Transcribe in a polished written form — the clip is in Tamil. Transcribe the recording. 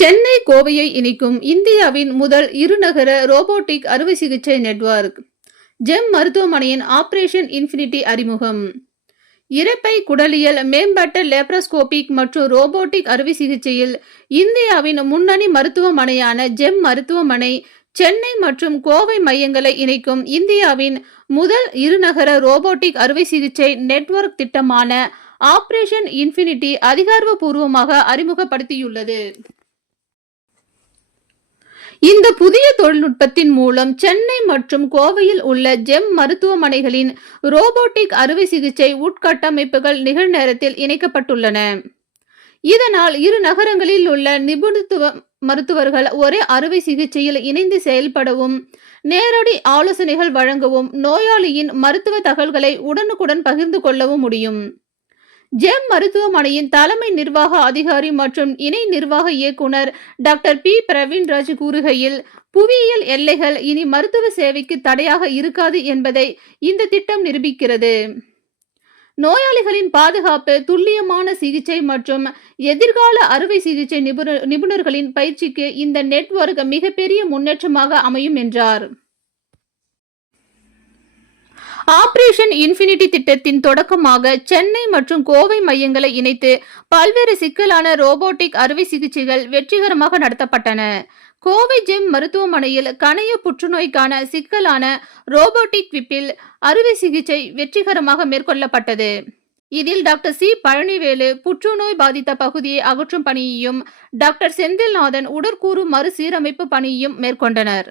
சென்னை கோவையை இணைக்கும் இந்தியாவின் முதல் இருநகர ரோபோட்டிக் அறுவை சிகிச்சை நெட்வொர்க் ஜெம் மருத்துவமனையின் ஆபரேஷன் இன்ஃபினிட்டி அறிமுகம். இரைப்பை குடலியல், மேம்பட்ட லேப்ரோஸ்கோபிக் மற்றும் ரோபோட்டிக் அறுவை சிகிச்சையில் இந்தியாவின் முன்னணி மருத்துவமனையான ஜெம் மருத்துவமனை சென்னை மற்றும் கோவை மையங்களை இணைக்கும் இந்தியாவின் முதல் இருநகர ரோபோட்டிக் அறுவை சிகிச்சை நெட்வொர்க் திட்டமான ஆபரேஷன் இன்ஃபினிட்டி அதிகாரப்பூர்வமாக அறிமுகப்படுத்தியுள்ளது. இந்த புதிய தொழில்நுட்பத்தின் மூலம் சென்னை மற்றும் கோவையில் உள்ள ஜெம் மருத்துவமனைகளின் ரோபோட்டிக் அறுவை சிகிச்சை உட்கட்டமைப்புகள் நிகழ்நேரத்தில் இணைக்கப்பட்டுள்ளன. இதனால் இரு நகரங்களில் உள்ள நிபுணத்துவ மருத்துவர்கள் ஒரே அறுவை சிகிச்சையில் இணைந்து செயல்படவும், நேரடி ஆலோசனைகள் வழங்கவும், நோயாளியின் மருத்துவ தகவல்களை உடனுக்குடன் பகிர்ந்து கொள்ளவும் முடியும். ஜெம் மருத்துவமனையின் தலைமை நிர்வாக அதிகாரி மற்றும் இணை நிர்வாக இயக்குனர் டாக்டர் பி பிரவீன்ராஜ் கூறுகையில், புவியியல் எல்லைகள் இனி மருத்துவ சேவைக்கு தடையாக இருக்காது என்பதை இந்த திட்டம் நிரூபிக்கிறது. நோயாளிகளின் பாதுகாப்பு, துல்லியமான சிகிச்சை மற்றும் எதிர்கால அறுவை சிகிச்சை நிபுணர்களின் பயிற்சிக்கு இந்த நெட்வொர்க் மிகப்பெரிய முன்னேற்றமாக அமையும் என்றார். ஆபரேஷன் இன்ஃபினிட்டி திட்டத்தின் தொடக்கமாக சென்னை மற்றும் கோவை மையங்களை இணைத்து பல்வேறு சிக்கலான ரோபோட்டிக் அறுவை சிகிச்சைகள் வெற்றிகரமாக நடத்தப்பட்டன. கோவை ஜெம் மருத்துவமனையில் கணைய புற்றுநோய்க்கான சிக்கலான ரோபோட்டிக் விப்பில் அறுவை சிகிச்சை வெற்றிகரமாக மேற்கொள்ளப்பட்டது. இதில் டாக்டர் சி பழனிவேலு புற்றுநோய் பாதித்த பகுதியை அகற்றும் பணியையும், டாக்டர் செந்தில்நாதன் உடற்கூறு மறுசீரமைப்பு பணியையும் மேற்கொண்டனர்.